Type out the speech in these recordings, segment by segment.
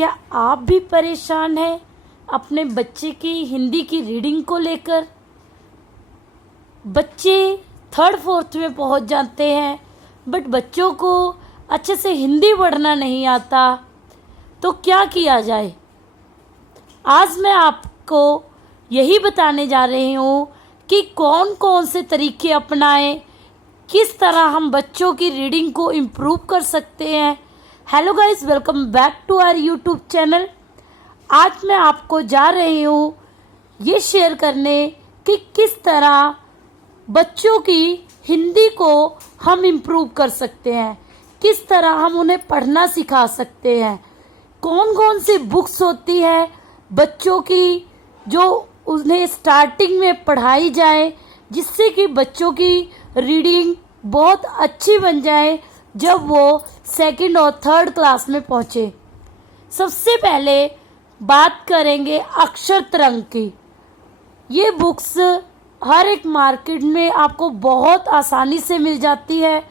क्या आप भी परेशान हैं अपने बच्चे की हिंदी की रीडिंग को लेकर? बच्चे थर्ड फोर्थ में पहुंच जाते हैं बट बच्चों को अच्छे से हिंदी पढ़ना नहीं आता, तो क्या किया जाए? आज मैं आपको यही बताने जा रही हूँ कि कौन कौन से तरीके अपनाएं, किस तरह हम बच्चों की रीडिंग को इम्प्रूव कर सकते हैं। Hello guys, welcome back to our YouTube channel. आज मैं आपको जा रही हूँ ये शेयर करने कि किस तरह बच्चों की हिंदी को हम इम्प्रूव कर सकते हैं, किस तरह हम उन्हें पढ़ना सिखा सकते हैं, कौन कौन सी बुक्स होती है बच्चों की जो उन्हें स्टार्टिंग में पढ़ाई जाए, जिससे कि बच्चों की रीडिंग बहुत अच्छी बन जाए जब वो सेकंड और थर्ड क्लास में पहुँचे। सबसे पहले बात करेंगे अक्षर तरंग की। ये बुक्स हर एक मार्केट में आपको बहुत आसानी से मिल जाती है,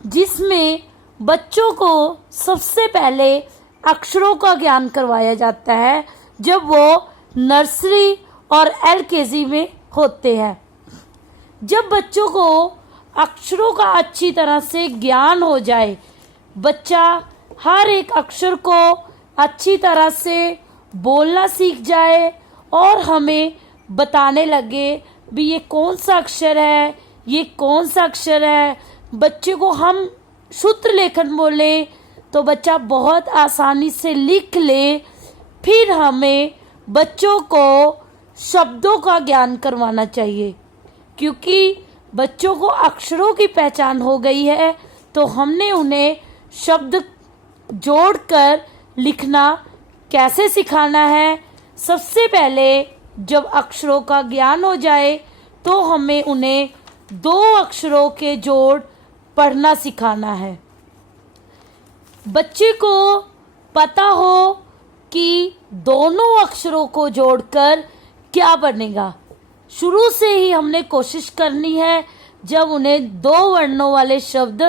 जिसमें बच्चों को सबसे पहले अक्षरों का ज्ञान करवाया जाता है जब वो नर्सरी और एलकेजी में होते हैं। जब बच्चों को अक्षरों का अच्छी तरह से ज्ञान हो जाए, बच्चा हर एक अक्षर को अच्छी तरह से बोलना सीख जाए और हमें बताने लगे भी ये कौन सा अक्षर है, ये कौन सा अक्षर है। बच्चे को हम सूत्र लेखन बोलें तो बच्चा बहुत आसानी से लिख ले। फिर हमें बच्चों को शब्दों का ज्ञान करवाना चाहिए, क्योंकि बच्चों को अक्षरों की पहचान हो गई है तो हमने उन्हें शब्द जोड़कर लिखना कैसे सिखाना है। सबसे पहले जब अक्षरों का ज्ञान हो जाए तो हमें उन्हें दो अक्षरों के जोड़ पढ़ना सिखाना है। बच्चे को पता हो कि दोनों अक्षरों को जोड़कर क्या बनेगा। शुरू से ही हमने कोशिश करनी है जब उन्हें दो वर्णों वाले शब्द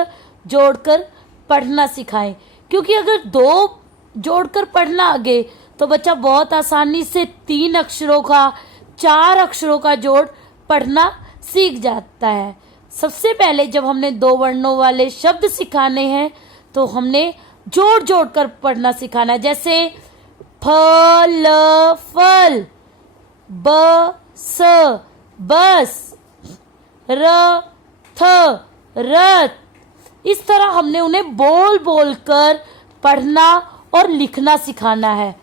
जोड़कर पढ़ना सिखाएं, क्योंकि अगर दो जोड़कर पढ़ना आगे तो बच्चा बहुत आसानी से तीन अक्षरों का, चार अक्षरों का जोड़ पढ़ना सीख जाता है। सबसे पहले जब हमने दो वर्णों वाले शब्द सिखाने हैं तो हमने जोड़ जोड़ कर पढ़ना सिखाना है। जैसे फल फल, ब स बस, रथ रथ। इस तरह हमने उन्हें बोल बोल कर पढ़ना और लिखना सिखाना है।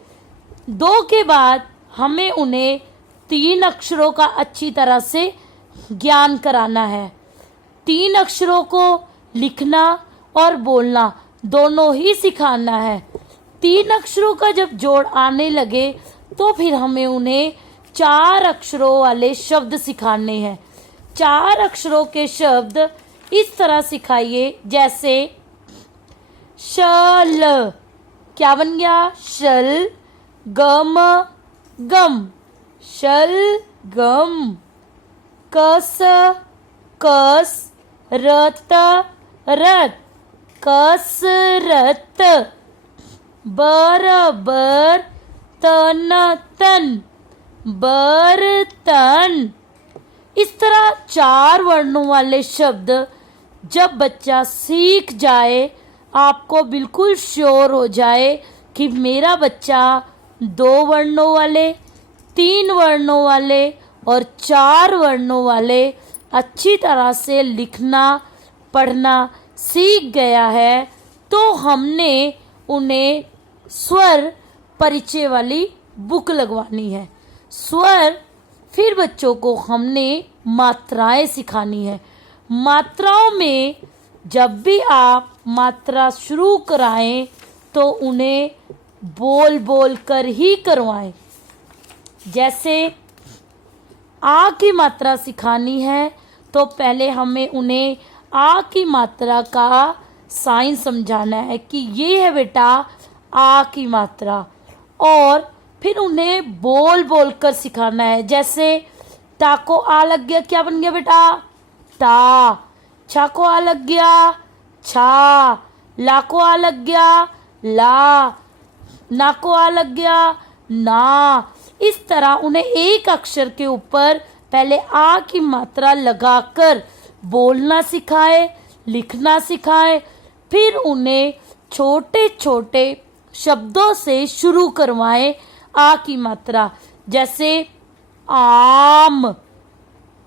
दो के बाद हमें उन्हें तीन अक्षरों का अच्छी तरह से ज्ञान कराना है। तीन अक्षरों को लिखना और बोलना दोनों ही सिखाना है। तीन अक्षरों का जब जोड़ आने लगे तो फिर हमें उन्हें चार अक्षरों वाले शब्द सिखाने हैं। चार अक्षरों के शब्द इस तरह सिखाइए, जैसे शल, क्या बन गया? शल गम गम, शल गम। कस कस, रत रत, कसरत। बरबर, तन तन, बर्तन। इस तरह चार वर्णों वाले शब्द जब बच्चा सीख जाए, आपको बिल्कुल श्योर हो जाए कि मेरा बच्चा दो वर्णों वाले, तीन वर्णों वाले और चार वर्णों वाले अच्छी तरह से लिखना पढ़ना सीख गया है, तो हमने उन्हें स्वर परिचय वाली बुक लगवानी है। स्वर, फिर बच्चों को हमने मात्राएं सिखानी है। मात्राओं में जब भी आप मात्रा शुरू कराएं तो उन्हें बोल बोल कर ही करवाएं। जैसे आ की मात्रा सिखानी है तो पहले हमें उन्हें आ की मात्रा का साइन समझाना है कि ये है बेटा आ की मात्रा, और फिर उन्हें बोल बोल कर सिखाना है। जैसे टा को आ लग गया, क्या बन गया बेटा? टा। छा को आ लग गया, छा। ला को आ लग गया, ला। ना को आ लग गया ना। इस तरह उन्हें एक अक्षर के ऊपर पहले आ की मात्रा लगाकर बोलना सिखाए, लिखना सिखाए। फिर उन्हें छोटे छोटे शब्दों से शुरू करवाएं आ की मात्रा, जैसे आम,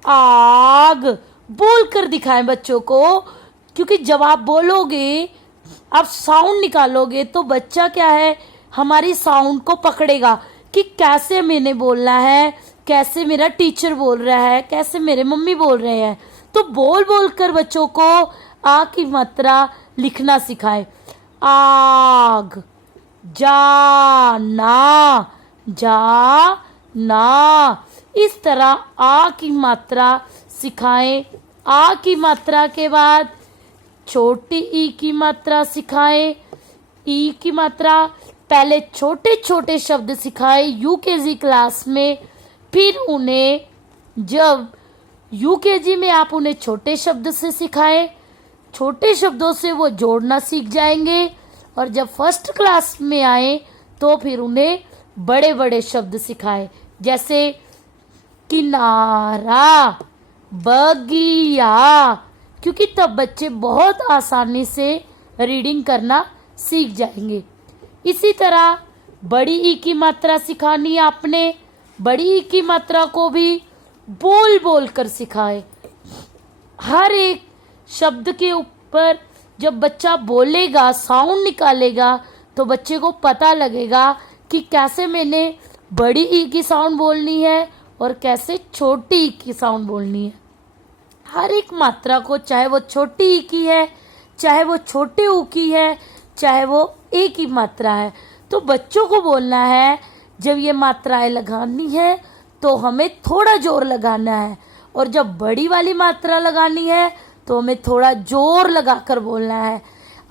आग बोल कर दिखाएं बच्चों को। क्योंकि जब आप बोलोगे, आप साउंड निकालोगे, तो बच्चा क्या है, हमारी साउंड को पकड़ेगा कि कैसे मैंने बोलना है, कैसे मेरा टीचर बोल रहा है, कैसे मेरे मम्मी बोल रहे हैं। तो बोल बोल कर बच्चों को आ की मात्रा लिखना सिखाए। आग, जाना, जाना। इस तरह आ की मात्रा सिखाएं। आ की मात्रा के बाद छोटी ई की मात्रा सिखाएं। ई की मात्रा पहले छोटे छोटे शब्द सिखाए यूकेजी क्लास में। फिर उन्हें जब यूकेजी में आप उन्हें छोटे शब्द से सिखाएं, छोटे शब्दों से वो जोड़ना सीख जाएंगे। और जब फर्स्ट क्लास में आए तो फिर उन्हें बड़े बड़े शब्द सिखाए, जैसे किनारा, बगिया। क्योंकि तब बच्चे बहुत आसानी से रीडिंग करना सीख जाएंगे। इसी तरह बड़ी ई की मात्रा सिखानी है आपने। बड़ी ई की मात्रा को भी बोल बोल कर सिखाए। हर एक शब्द के ऊपर जब बच्चा बोलेगा, साउंड निकालेगा, तो बच्चे को पता लगेगा कि कैसे मैंने बड़ी ई की साउंड बोलनी है और कैसे छोटी ई की साउंड बोलनी है। हर एक मात्रा को, चाहे वो छोटी ई की है, चाहे वो छोटे ऊ की है, चाहे वो ए की मात्रा है, तो बच्चों को बोलना है जब ये मात्राएं लगानी है तो हमें थोड़ा जोर लगाना है, और जब बड़ी वाली मात्रा लगानी है तो हमें थोड़ा जोर लगाकर बोलना है।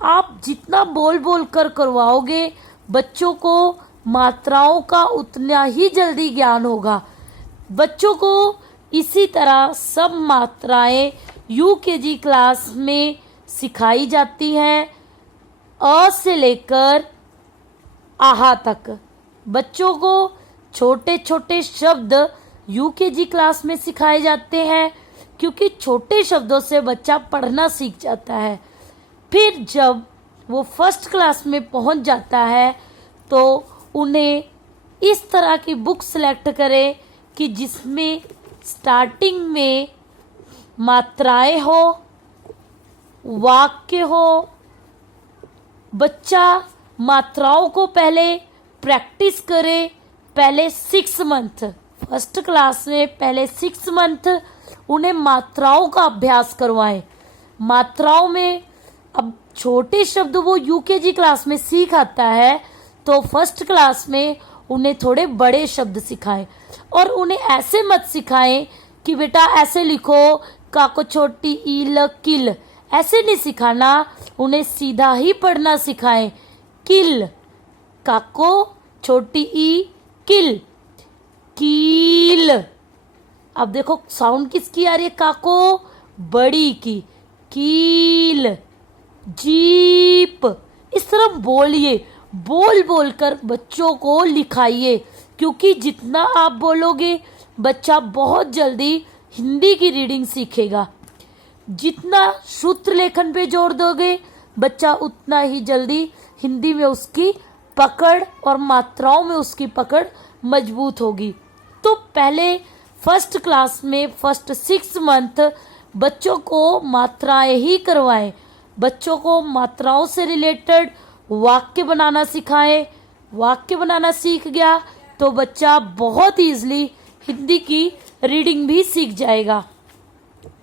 आप जितना बोल बोल कर करवाओगे बच्चों को मात्राओं का उतना ही जल्दी ज्ञान होगा। बच्चों को इसी तरह सब मात्राएं यूकेजी क्लास में सिखाई जाती हैं, अ से लेकर आहा तक। बच्चों को छोटे छोटे शब्द यूकेजी क्लास में सिखाए जाते हैं, क्योंकि छोटे शब्दों से बच्चा पढ़ना सीख जाता है। फिर जब वो फर्स्ट क्लास में पहुंच जाता है तो उन्हें इस तरह की बुक सेलेक्ट करें कि जिसमें स्टार्टिंग में मात्राएं हो, वाक्य हो। बच्चा मात्राओं को पहले प्रैक्टिस करे। पहले 6 मंथ, फर्स्ट क्लास में पहले 6 मंथ उन्हें मात्राओं का अभ्यास करवाएं। मात्राओं में अब छोटे शब्द वो यूकेजी क्लास में सीख आता है, तो फर्स्ट क्लास में उन्हें थोड़े बड़े शब्द सिखाएं। और उन्हें ऐसे मत सिखाएं कि बेटा ऐसे लिखो, काको छोटी ई ल किल, ऐसे नहीं सिखाना। उन्हें सीधा ही पढ़ना सिखाएं। किल, काको छोटी ई किल, कील। अब देखो साउंड किसकी आ रही है, काको बड़ी की, कील। जीप, इस तरह बोलिए, बोल बोल कर बच्चों को लिखाइए, क्योंकि जितना आप बोलोगे बच्चा बहुत जल्दी हिंदी की रीडिंग सीखेगा। जितना सूत्र लेखन पे जोर दोगे बच्चा उतना ही जल्दी हिंदी में उसकी पकड़ और मात्राओं में उसकी पकड़ मजबूत होगी। तो पहले फर्स्ट क्लास में फर्स्ट 6 मंथ बच्चों को मात्राएं ही करवाएं। बच्चों को मात्राओं से रिलेटेड वाक्य बनाना सिखाएं। वाक्य बनाना सीख गया तो बच्चा बहुत ईजिली हिंदी की रीडिंग भी सीख जाएगा।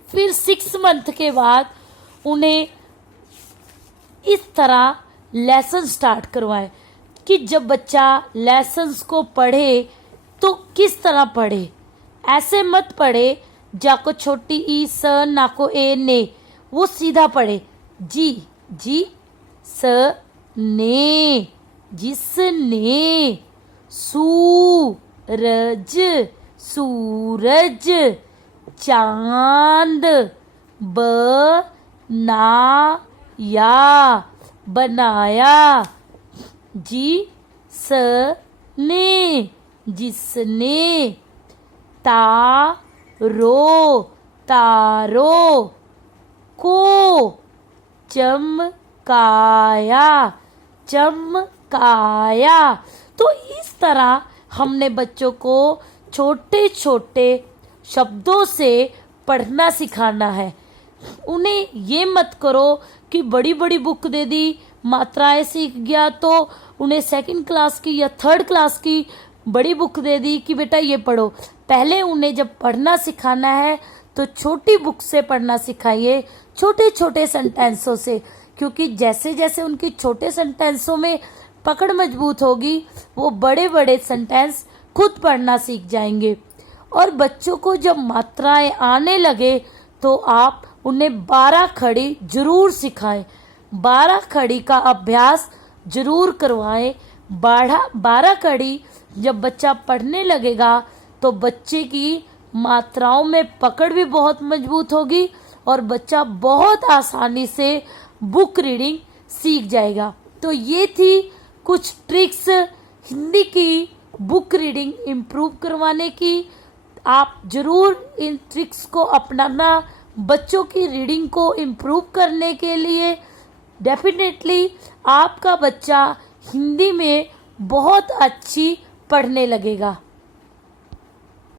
फिर 6 मंथ के बाद उन्हें इस तरह लेसन स्टार्ट करवाएं कि जब बच्चा लेसन्स को पढ़े तो किस तरह पढ़े। ऐसे मत पढ़े जाको छोटी ई स नाको ए ने, वो सीधा पढ़े। जी जी स ने, जिसने, सूरज सूरज, चांद, बनाया बनाया। जी ने, जिसने, तारो, तारो, को, चमकाया, चमकाया। तो इस तरह हमने बच्चों को छोटे छोटे शब्दों से पढ़ना सिखाना है। उन्हें ये मत करो कि बड़ी बड़ी बुक दे दी, मात्राएं सीख गया तो उन्हें सेकंड क्लास की या थर्ड क्लास की बड़ी बुक दे दी कि बेटा ये पढ़ो। पहले उन्हें जब पढ़ना सिखाना है तो छोटी बुक से पढ़ना सिखाइए, छोटे छोटे सेंटेंसों से, क्योंकि जैसे जैसे उनकी छोटे सेंटेंसों में पकड़ मजबूत होगी वो बड़े बड़े सेंटेंस खुद पढ़ना सीख जाएंगे। और बच्चों को जब मात्राएं आने लगे तो आप उन्हें 12 खड़ी जरूर सिखाएं, 12 खड़ी का अभ्यास जरूर करवाएं। 12 खड़ी जब बच्चा पढ़ने लगेगा तो बच्चे की मात्राओं में पकड़ भी बहुत मजबूत होगी और बच्चा बहुत आसानी से बुक रीडिंग सीख जाएगा। तो ये थी कुछ ट्रिक्स हिंदी की बुक रीडिंग इम्प्रूव करवाने की। आप जरूर इन ट्रिक्स को अपनाना बच्चों की रीडिंग को इम्प्रूव करने के लिए। डेफिनेटली आपका बच्चा हिंदी में बहुत अच्छी पढ़ने लगेगा।